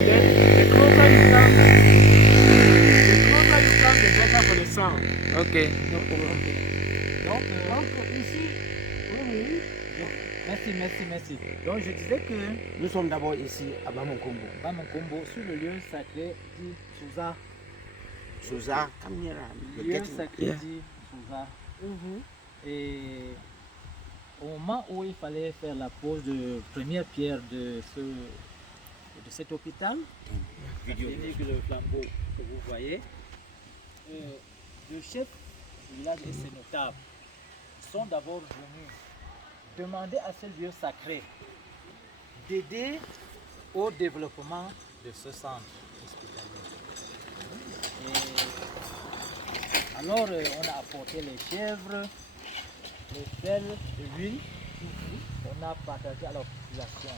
Then the closer you come, the better for the sound. Ok. Donc ici, oui. Merci. Donc je disais que Nous sommes d'abord ici à Bamonkombo. Bamonkombo, sur le lieu sacré dit Souza. Souza, Kamira, Lieu sacré dit Souza. Et au moment où il fallait faire la pose de première pierre de cet hôpital, clinique de Flambeau que vous voyez, le chef du village et ses notables sont d'abord venus demander à ce lieu sacré d'aider au développement de ce centre hospitalier. Et alors on a apporté les chèvres, les sels, l'huile, on a partagé à la population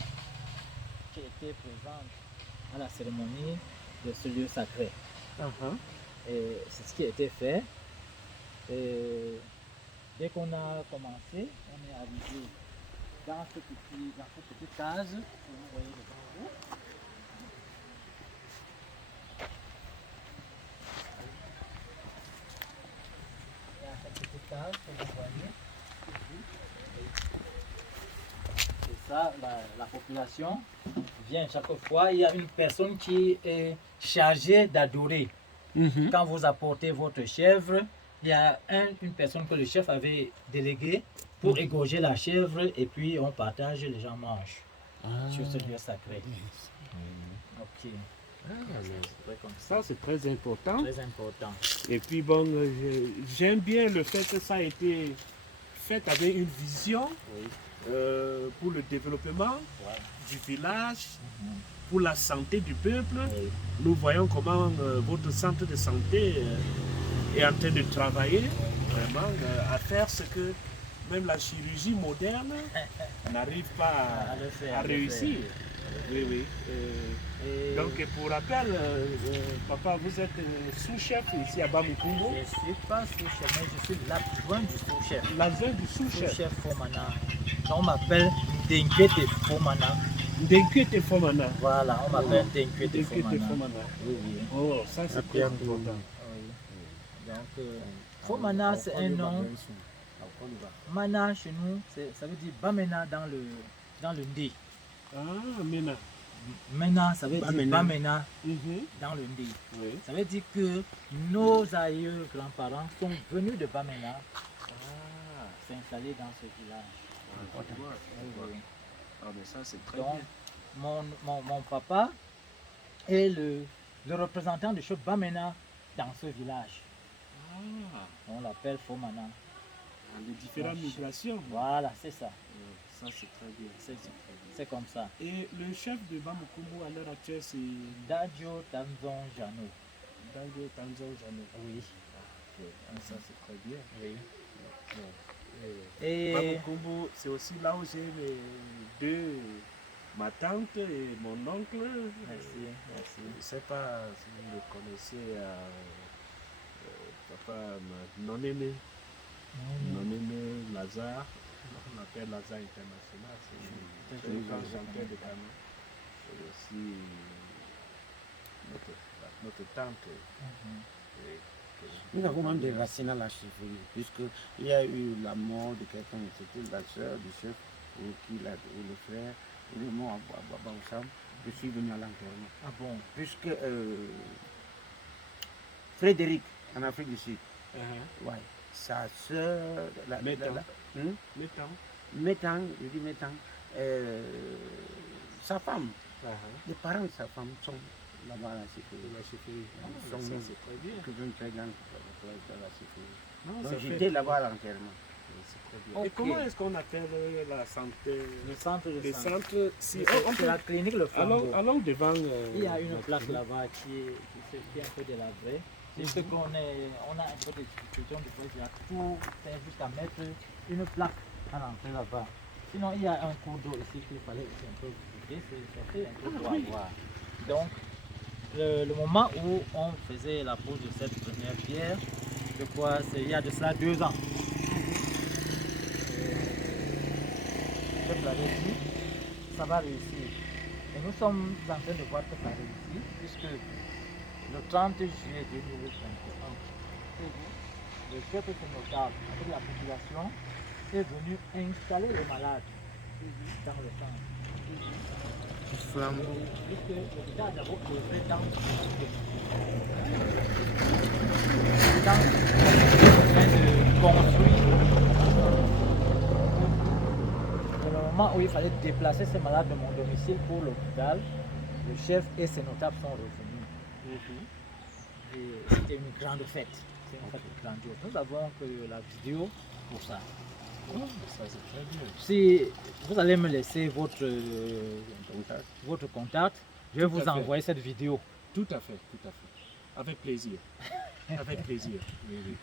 qui était présente à la cérémonie de ce lieu sacré. Et c'est ce qui a été fait. Et dès qu'on a commencé, on est arrivé dans cette petite case que vous voyez devant vous. Il y a cette petite case que vous voyez. Et ça, la population vient chaque fois. Il y a une personne qui est chargée d'adorer. Quand vous apportez votre chèvre, il y a une personne que le chef avait déléguée pour égorger la chèvre et puis on partage, les gens mangent sur ce lieu sacré. Ok. Ça c'est très important. Très important. Et puis bon, j'aime bien le fait que ça a été fait avec une vision pour le développement du village, pour la santé du peuple. Nous voyons comment votre centre de santé est en train de travailler vraiment à faire ce que même la chirurgie moderne n'arrive pas à réussir. Oui. Donc pour rappel, papa, vous êtes sous-chef ici à Bamonkombo. Je ne suis pas sous-chef, mais je suis l'adjoint du sous-chef. L'adjoint du sous-chef. Sous-chef Fomana. On m'appelle Denkwete Fomana. Denkwete Fomana. Voilà, on m'appelle Denkwete Fomana. Oui. Oh, ça c'est très important. Donc, Fomana, c'est un nom. Mana chez nous, ça veut dire Bamena dans le Ndé. Ah, Mena. Mena, ça veut dire Bamena dans le Ndé. Ça veut dire que nos aïeux grands-parents sont venus de Bamena s'installer dans ce village. Ah, mais ça c'est très Donc, bien. mon papa est le représentant du chef Bamena dans ce village. On l'appelle Fomana. Les différentes migrations. Voilà, c'est ça. Ça c'est très bien. C'est comme ça. Et le chef de Bamonkombo à l'heure actuelle c'est Dadjo Tanzon Jano. Dadjo Tanzon Jano. Oui. Ça c'est très bien. Oui. Et Bamonkombo, c'est aussi là où j'ai les deux, ma tante et mon oncle. Merci. Je ne sais pas si vous le connaissez, papa non-aimé. Non-aimé Lazare. On appelle Lazare International. C'est le grand chanteur de Ghana. C'est aussi notre tante. Nous avons même des racines à la chefferie, puisqu'il y a eu la mort de quelqu'un, c'était la soeur du chef, ou le frère, il est mort à Baoussam. Je suis venu à l'enterrement. Ah bon? Puisque Frédéric, en Afrique du Sud, sa soeur, Métang, je dis Métang, sa femme, les parents de sa femme sont là-bas à la chefferie. Ça c'est très bien. Très grande la chefferie. Donc j'étais là-bas à l'enterrement. Okay. Et comment est-ce qu'on appelle la santé? Le centre de santé. Si, c'est la clinique Le Flambeau. Allons devant. Il y a une plaque là-bas qui est un peu délabrée. C'est ce qu'on a un peu de difficulté, on devrait tout faire jusqu'à mettre une plaque à l'entrée là-bas. Sinon, il y a un cours d'eau ici qu'il fallait aussi un peu visiter, c'est un peu pour avoir. Donc, le moment où on faisait la pose de cette première pierre, je crois c'est il y a de cela 2 ans. Je l'avais dit, ça va réussir. Et nous sommes en train de voir que ça réussit, puisque le 30 juillet 2021, le chef de notable avec la population est venu installer les malades dans le centre. Flambeau. Puisque l'hôpital a d'abord posé dans le de construire. Au moment où il fallait déplacer ces malades de mon domicile pour l'hôpital, le chef et ses notables sont revenus. Et c'était une grande fête. C'est une fête grandiose. Nous avons que la vidéo pour ça. Oh, ça c'est très bien. Si vous allez me laisser votre contact, je vais Tout vous à fait. envoyer cette vidéo. Tout à fait, tout à fait. Avec plaisir. Avec plaisir. Oui, oui.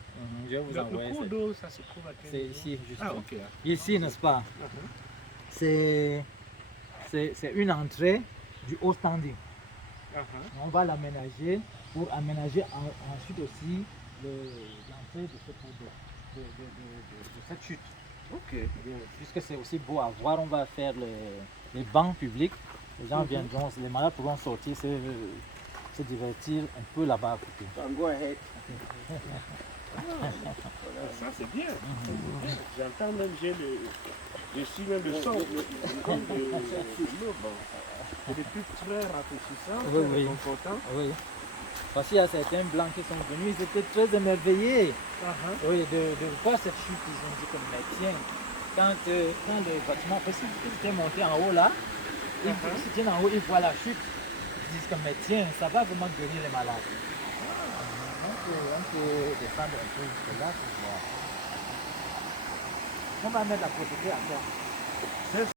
Je vais vous Le envoyer cours cette. d'eau, ça se trouve à quel C'est niveau? ici, justement. Ah, ok. Ici, n'est-ce pas? Uh-huh. C'est une entrée du haut standing. Uh-huh. On va l'aménager pour aménager ensuite aussi l'entrée de cette cours d'eau, de cette chute. Ok. Puisque c'est aussi beau à voir, on va faire les bancs publics. Les gens viendront, les malades pourront sortir, se divertir un peu là-bas à côté. Go ahead. Ça c'est bien. J'entends même, je suis même le son. C'est des trucs très rafraîchissants, Oui, très oui. réconfortants. Oui. Parce qu'il y a certains blancs qui sont venus, ils étaient très émerveillés. Uh-huh. Oui, de voir cette chute, ils ont dit comme, mais tiens, quand le bâtiment, parce qu'ils étaient montés en haut là, ils se tiennent en haut, ils voient la chute, ils disent comme, mais tiens, ça va vraiment guérir les malades. On peut descendre un peu jusque là pour voir. On va mettre la protéger à terre.